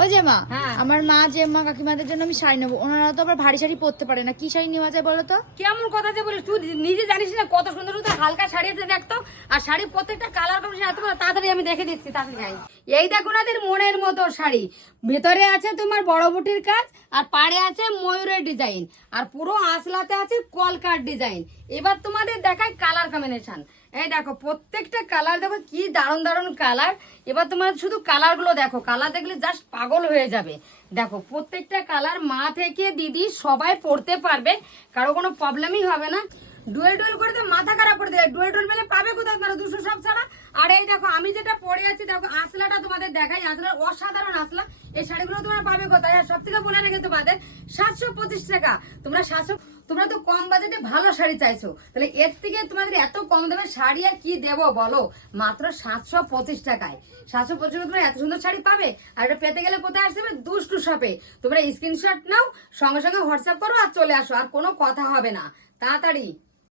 ওই যে মা, হ্যাঁ। আমার মা যে মা কাকিমাদের জন্য আমি শাড়ি নেবো, ওনারা তো আবার ভারী শাড়ি পরতে পারে না, কি শাড়ি নেওয়া যায় বলো তো? কেমন কথা যে বলিস, তুই নিজে জানিস না কত সুন্দর সুন্দর হালকা শাড়ি আছে দেখতো। আর শাড়ি প্রত্যেকটা কালার কম্বিনেশন এত ভালো, তাড়াতাড়ি আমি দেখে দিচ্ছি, তাড়াতাড়ি যাই। এই দেখো না এদের মনের মতো শাড়ি, ভেতরে আছে তোমার বড় বুটির কাজ, আর পাড়ে আছে ময়ূরের ডিজাইন, আর পুরো আঁচলাতে আছে কলকার ডিজাইন। এবার তোমাদের দেখায় কালার কম্বিনেশন। এই দেখো প্রত্যেকটা কালার দেখো কি দারুণ দারুণ কালার। এবার তোমার শুধু কালার গুলো দেখো, কালার দেখলে জাস্ট পাগল হয়ে যাবে। দেখো প্রত্যেকটা কালার মা থেকে দিদি সবাই পড়তে পারবে, কারো কোনো প্রবলেমই হবে না। ডুয়েল ডুয়েল করে তো মাথা খারাপ করে দেবে, ডুয়েল ডুয়েল মেলে পাবে কোথাও আপনারা 200 সব ছাড়া। আর এই দেখো আমি যেটা পরে আছি দেখো, আঁচলাটা তোমাদের দেখাই, আঁচলার অসাধারণ আঁচলা। এই শাড়িগুলো তোমরা পাবে কোথায়? আর সব থেকে বলে রেখে তোমাদের 725 টাকা। তোমরা 700, তোমরা তো কম বাজেটে ভালো শাড়ি চাইছো, তাহলে এর থেকে তোমাদের এত কম দামে শাড়ি আর কি দেবো বলো? মাত্র 725 টাকায়। 725 তোমরা এত সুন্দর শাড়ি পাবে। আর এটা পেতে গেলে কোথায় আসবে? দুষ্টু শপে। তোমরা স্ক্রিনশট নাও, সঙ্গে সঙ্গে হোয়াটসঅ্যাপ করো আর চলে আসো, আর কোনো কথা হবে না, তাড়াতাড়ি।